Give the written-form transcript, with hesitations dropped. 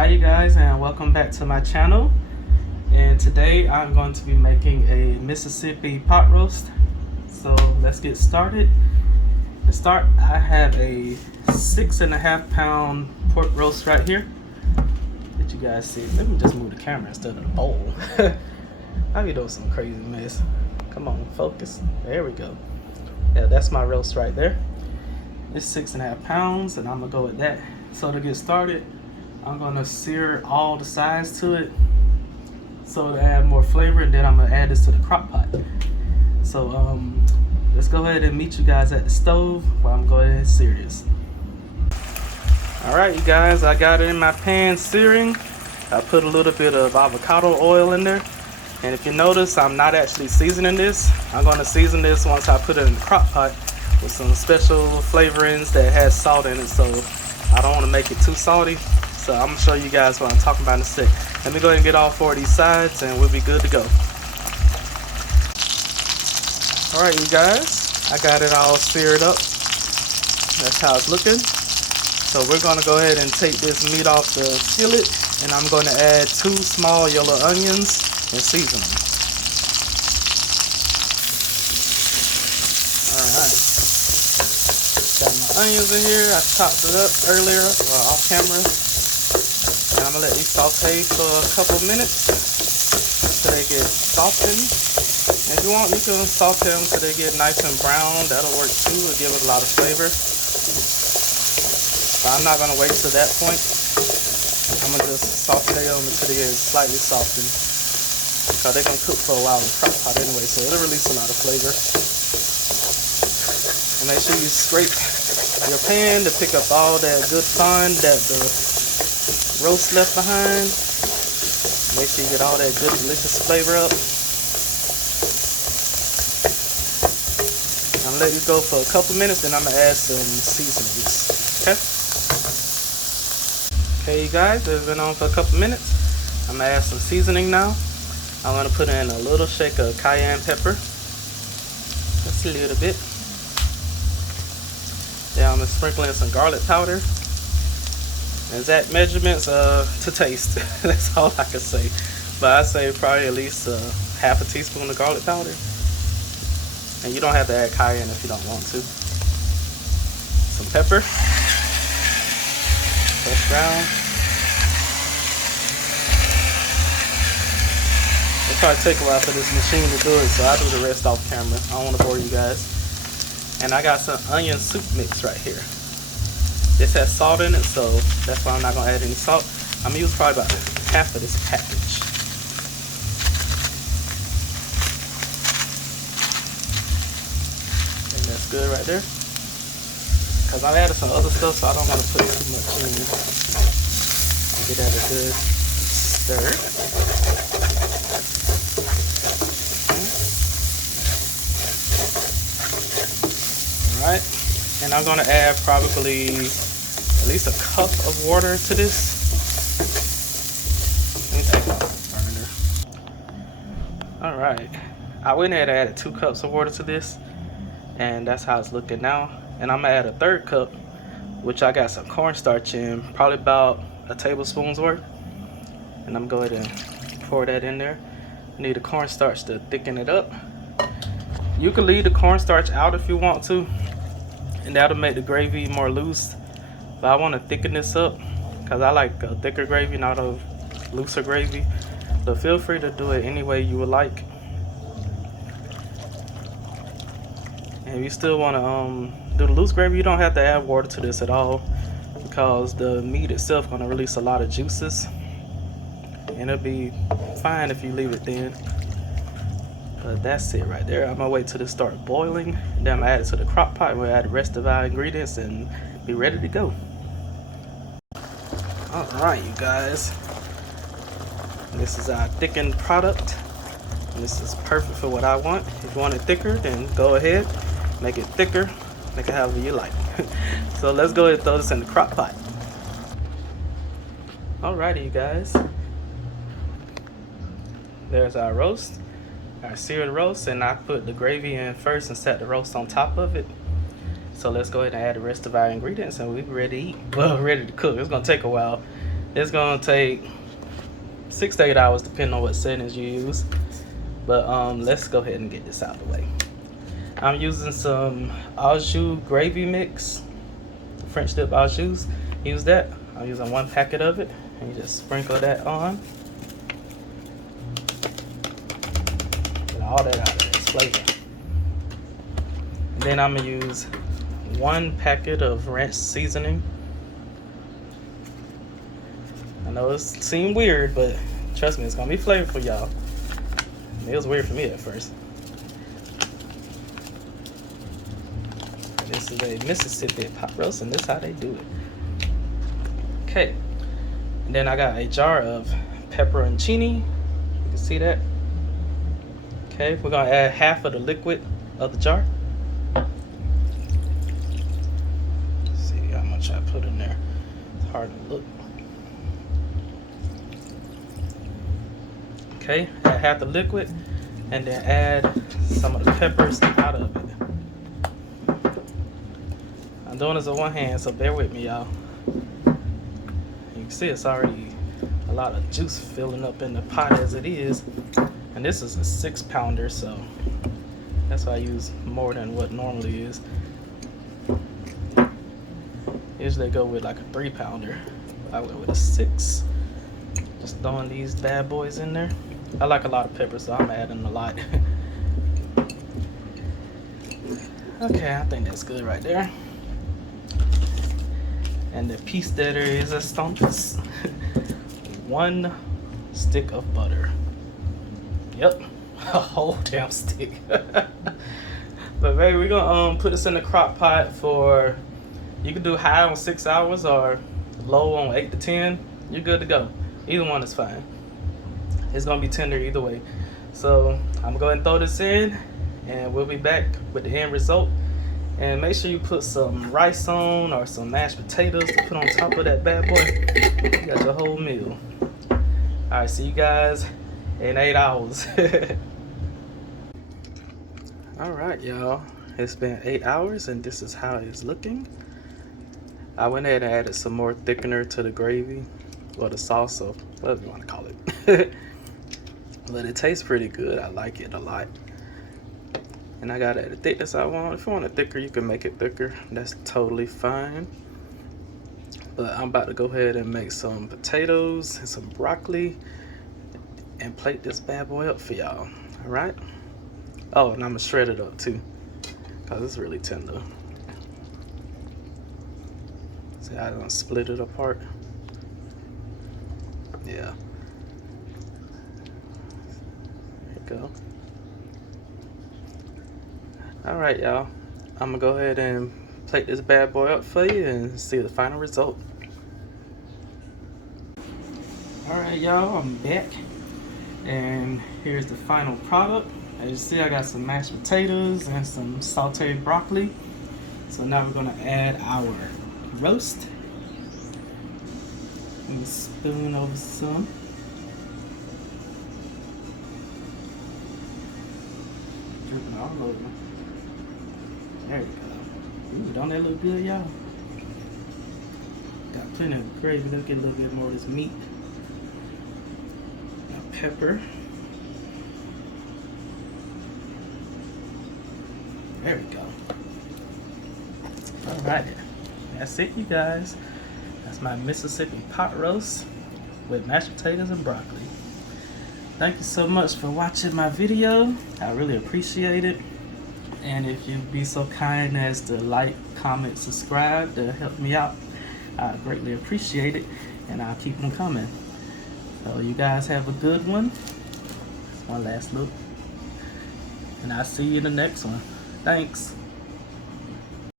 Hi you guys, and welcome back to my channel. And today I'm going to be making a Mississippi pot roast. So let's get started. To start, I have a 6.5 pound pork roast right here. Did you guys see? Let me just move the camera instead of the bowl. I be doing some crazy mess. Come on, focus. There we go. Yeah, that's my roast right there. It's 6.5 pounds, and I'm gonna go with that. So to get started, I'm gonna sear all the sides to it so to add more flavor, and then I'm gonna add this to the crock pot. So let's go ahead and meet you guys at the stove while I'm going to sear this. Alright you guys, I got it in my pan searing. I put a little bit of avocado oil in there. And if you notice, I'm not actually seasoning this. I'm gonna season this once I put it in the crock pot with some special flavorings that has salt in it, so I don't want to make it too salty. So I'm gonna show you guys what I'm talking about in a sec. Let me go ahead and get all 4 of these sides and we'll be good to go. Alright you guys, I got it all seared up. That's how it's looking. So we're gonna go ahead and take this meat off the skillet, and I'm gonna add 2 small yellow onions and season them. Alright. Got my onions in here. I chopped it up earlier off camera. And I'm gonna let these saute for a couple minutes so they get softened. And if you want, you can saute them so they get nice and brown. That'll work too. It'll give it a lot of flavor. But I'm not gonna wait to that point. I'm gonna just saute them until they get slightly softened, because they're gonna cook for a while in the crock pot anyway, so it'll release a lot of flavor. And make sure you scrape your pan to pick up all that good fond that the roast left behind. Make sure you get all that good delicious flavor up. I'm gonna let you go for a couple minutes, then I'm gonna add some seasonings. Okay you guys, it's been on for a couple minutes. I'm gonna add some seasoning now. I'm gonna put in a little shake of cayenne pepper, just a little bit. Yeah, I'm gonna sprinkle in some garlic powder. Exact measurements to taste. That's all I can say. But I say probably at least half a teaspoon of garlic powder. And you don't have to add cayenne if you don't want to. Some pepper. Fresh ground. It'll probably take a while for this machine to do it, so I'll do the rest off camera. I don't want to bore you guys. And I got some onion soup mix right here. This has salt in it, so that's why I'm not going to add any salt. I'm going to use probably about half of this package. And that's good right there. Because I've added some other stuff, so I don't want to put too much in. Get that a good stir. Alright. And I'm going to add probably at least a cup of water to this. Let me take off the burner. Alright. I went ahead and added 2 cups of water to this. And that's how it's looking now. And I'm going to add a 3rd cup, which I got some cornstarch in, probably about a tablespoon's worth. And I'm going to go ahead and pour that in there. I need the cornstarch to thicken it up. You can leave the cornstarch out if you want to, and that'll make the gravy more loose. But I want to thicken this up because I like a thicker gravy, not a looser gravy. So feel free to do it any way you would like. And if you still want to do the loose gravy, you don't have to add water to this at all, because the meat itself is going to release a lot of juices, and it'll be fine if you leave it thin. But that's it right there. I'm gonna wait till this starts boiling, and then I'm gonna add it to the crock pot. We'll add the rest of our ingredients and be ready to go. Alright you guys, this is our thickened product, and this is perfect for what I want. If you want it thicker, then go ahead, make it thicker, make it however you like. So let's go ahead and throw this in the crock pot. Alrighty you guys, there's our roast. I seared the roast, and I put the gravy in first and set the roast on top of it. So let's go ahead and add the rest of our ingredients, and we're ready to eat. Well, ready to cook. It's gonna take a while. It's gonna take 6 to 8 hours depending on what settings you use. But let's go ahead and get this out of the way. I'm using some au jus gravy mix, French dip au jus. Use that. I'm using 1 packet of it, and you just sprinkle that on. Get all that out of there, it's flavor. And then I'm gonna use 1 packet of ranch seasoning. I know it seems weird, but trust me, it's gonna be flavorful, y'all. It was weird for me at first. This is a Mississippi pot roast, and this is how they do it. Okay, and then I got a jar of pepperoncini. You can see that. Okay, we're gonna add half of the liquid of the jar. Let's see how much I put in there. It's hard to look. Okay, add half the liquid, and then add some of the peppers out of it. I'm doing this with one hand, so bear with me, y'all. You can see it's already a lot of juice filling up in the pot as it is. And this is a 6-pounder, so that's why I use more than what normally is. Usually they go with like a 3-pounder. I went with a 6. Just throwing these bad boys in there. I like a lot of pepper, so I'm adding a lot. Okay, I think that's good right there. And the piece that is estontes, 1 stick of butter. Yep, a whole damn stick. But baby, we're gonna put this in the crock pot for, you can do high on 6 hours or low on 8 to 10. You're good to go. Either one is fine. It's gonna be tender either way. So I'm gonna go ahead and throw this in, and we'll be back with the end result. And make sure you put some rice on or some mashed potatoes to put on top of that bad boy. You got your whole meal. All right, see you guys in 8 hours. All right, y'all. It's been 8 hours, and this is how it's looking. I went ahead and added some more thickener to the gravy, or the sauce, or whatever you want to call it. But it tastes pretty good. I like it a lot. And I got it at the thickness I want. If you want it thicker, you can make it thicker. That's totally fine. But I'm about to go ahead and make some potatoes and some broccoli and plate this bad boy up for y'all. All right? Oh, and I'm gonna shred it up too, cause it's really tender. See, I don't split it apart. Yeah. There you go. All right, y'all. I'm gonna go ahead and plate this bad boy up for you and see the final result. All right, y'all, I'm back, and here's the final product. As you see, I got some mashed potatoes and some sauteed broccoli. So now we're gonna add our roast. Let me spoon over some. Dripping all over. There we go. Ooh, don't that look good, y'all? Got plenty of gravy. Let's get a little bit more of this meat. Got pepper. There we go. Alright, that's it, you guys. That's my Mississippi pot roast with mashed potatoes and broccoli. Thank you so much for watching my video. I really appreciate it. And if you'd be so kind as to like, comment, subscribe to help me out, I greatly appreciate it. And I'll keep them coming. So you guys have a good one. One last look. And I'll see you in the next one. Thanks.